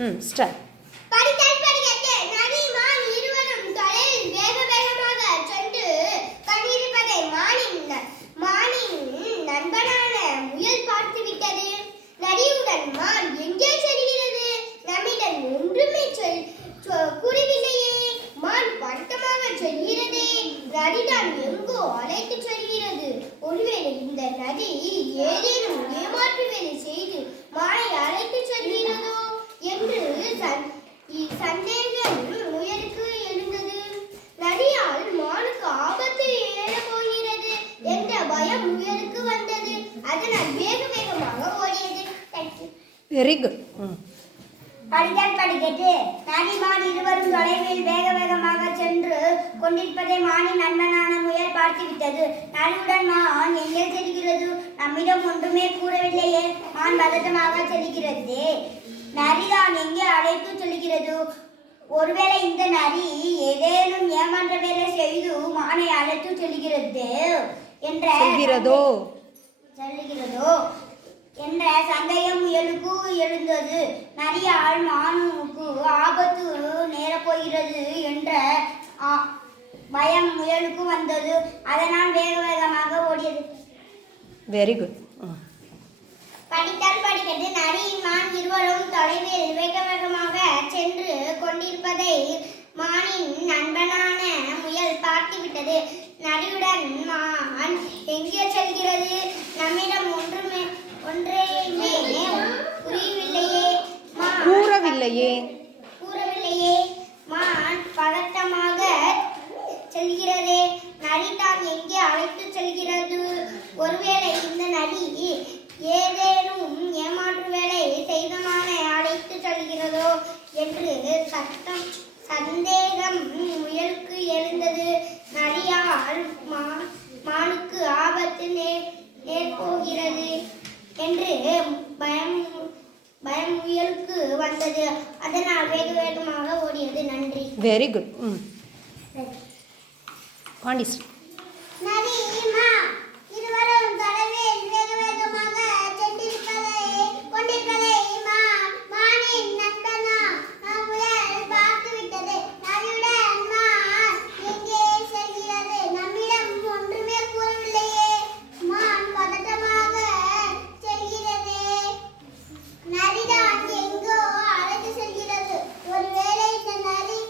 ம் ஸ்டார்ட் படித்தல் மான் வேக சென்று மானின் முயல் மான் எங்கே செல்கிறது? ஒன்றுமே சொல் எங்கோ அழைத்து செல்கிறது. ஒருவேளை இந்த நதி ஏதேனும் ஏமாற்று வேலை செய்து மானை அழைத்து செல்கிறதோ என்று சந்- இ- சந்தேகம் முயலுக்கு எழுந்தது நரியால் மானுக்கு ஆபத்து ஏறப் போகிறது என்ற பயம் முயலுக்கு வந்தது அதனால் வேக வேகமாக ஓடியது Thank you. வெரி குட் ம். படித்தல் படிக்கட்டு. நரிமான் இருவரும் தொலைவில் வேக வேகமாக சென்று கொண்டிருப்பதை மானின் நண்பனான முயல் பார்த்துவிட்டது. நரியுடன் மான் எங்கே செல்கிறது? நம்மிடம் ஒன்றுமே கூறவில்லையே. மான் பதட்டமாக செல்கிறது. நரிதான் எங்கே அழைத்து செல்கிறது? ஒருவேளை இந்த நரி ஏதேனும் ஏமாற்ற வேலை செய்து மானை அழைத்து செல்கிறது என்ற சொல்கிறதோ? சொல்லுகிறதோ என்ற சந்தேகம் முயலுக்கு எழுந்தது. நரியால் மானுக்கு ஆபத்து நேரப்போகிறது என்ற பயம் முயலுக்கு வந்தது. அதனால் வேக வேகமாக ஓடியது. வெரி குட் படித்தால் படிக்கிறது நரியின் மான் இருவரும் தொலைவில் வேக வேகமாக சென்று கொண்டிருப்பதை மானின் நண்பனான முயல் பார்த்துவிட்டது. நரியுடன் மான் எங்கே செல்கிறது? நம்மிடம் ஒன்றுமே கூறவில்லையே. கூறவில்லையே. மான் பதட்டமாக செல்கிறதே. நரி தான் எங்கே அழைத்து செல்கிறது? ஒருவேளை இந்த நரி ஏதேனும் ஏமாற்று வேலை செய்தமான அழைத்து செல்கிறதோ என்று சத்தம் சந்தேகம் முயலுக்கு எழுந்தது. நரியா மா மானுக்கு ஆபத்து நே நேர்போகிறது என்று பயம் பயம் முயலுக்கு வந்தது. அதனால் வேக வேகமாக ஓடியது. நன்றி. வெரி குட் ம். பாண்டிஸ்ரீ நரி மா இருவரும் தொலைவில் வேக வேகமாக சென்றிருப்பதை கொண்டிருப்பதை மா மானின் நண்பனா முயல் பார்த்துவிட்டது நரியுடன் மான் எங்கே செல்கிறது நம்மிடம் ஒன்றுமே கூறவில்லையே மான் பதட்டமாக செல்கிறதே நரிதான் எங்கோ அழைத்து செல்கிறது ஒருவேளை இந்த நரி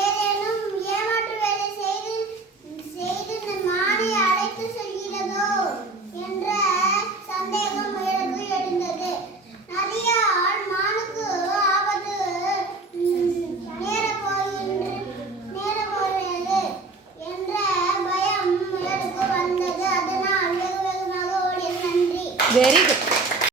ஏதேனும் ஏமாற்று வேலை செய்து செய்து இந்த மானை அழைத்து செல்கிறதோ என்ற சந்தேகம் முயலுக்கு எழுந்தது நரியால் மானுக்கு ஆபத்து ம், நேரப் போகின்ற நேரப் போகிறது என்ற பயம் முயலுக்கு